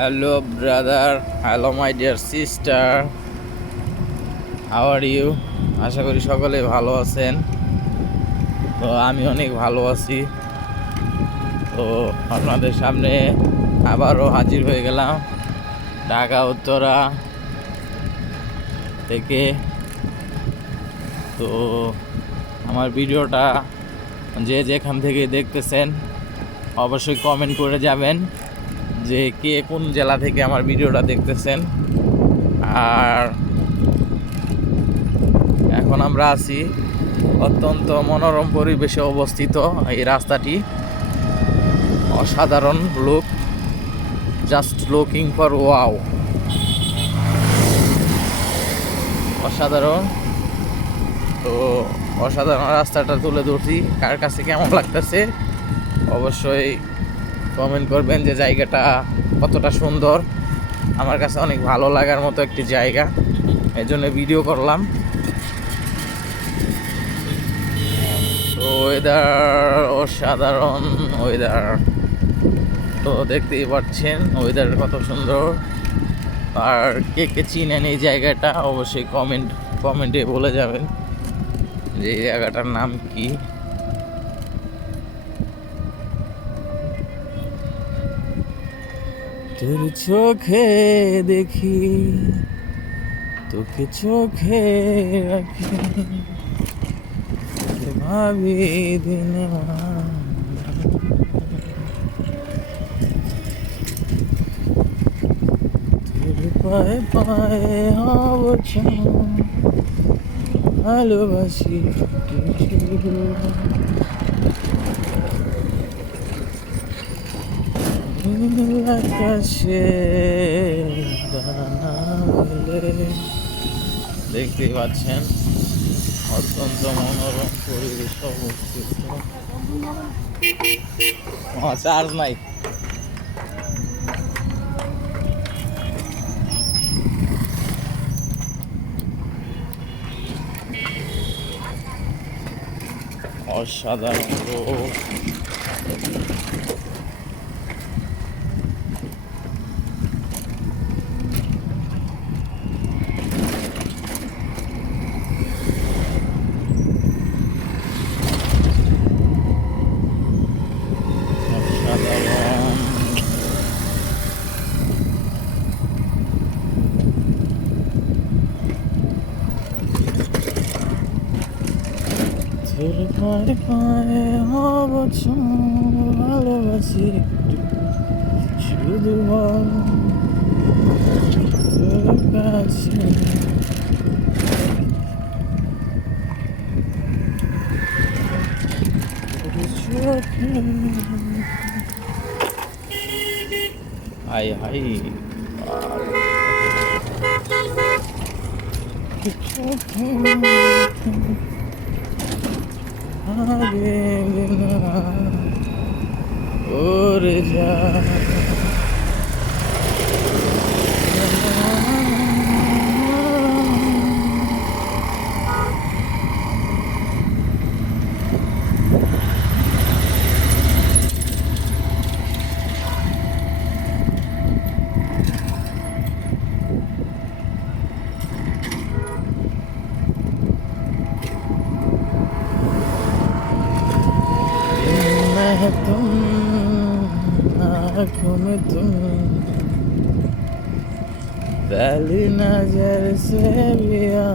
Hello brother hello my dear sister how are you আশা করি সকলে ভালো আছেন। তো আমি অনেক ভালো আছি। তো আপনাদের সামনে আবারও হাজির হয়ে গেলাম ঢাকা, উত্তরা থেকে। তো আমার ভিডিওটা যে যেখান থেকে দেখতেছেন, অবশ্যই কমেন্ট করে যাবেন। যে কে কোন জেলা থেকে আমার ভিডিওটা দেখতেছেন। আর এখন আমরা আছি অত্যন্ত মনোরম পরিবেশে অবস্থিত এই রাস্তাটি। অসাধারণ look just looking for wow অসাধারণ। তো অসাধারণ রাস্তাটা তুলে ধরছি। কার কাছে কেমন লাগতেছে? অবশ্যই কমেন্ট করবেন যে জায়গাটা কতটা সুন্দর। আমার কাছে অনেক ভালো লাগার মতো একটি জায়গা। এই জন্য ভিডিও করলাম। তো ওয়েদার অসাধারণ ওয়েদার তো দেখতেই পাচ্ছেন ওয়েদার কত সুন্দর। আর কে কে চিনেন এই জায়গাটা, অবশ্যই কমেন্ট কমেন্টে বলে যাবেন যে এই জায়গাটার নাম কি। তোর চোখে দেখি তোকে চোখে রাখি। ভাবি দিন পায়ে পায়ে হব ভালোবাসি। আকাশে দেখতেই পাচ্ছেন অত্যন্ত মনোরম পরিবেশ অবস্থিত। চার্জ নাই। অসাধারণ। তোর পায়ে পায়ে হব হাই আগে ওরে যা। आँखों में तुम पहली नजर से भी आ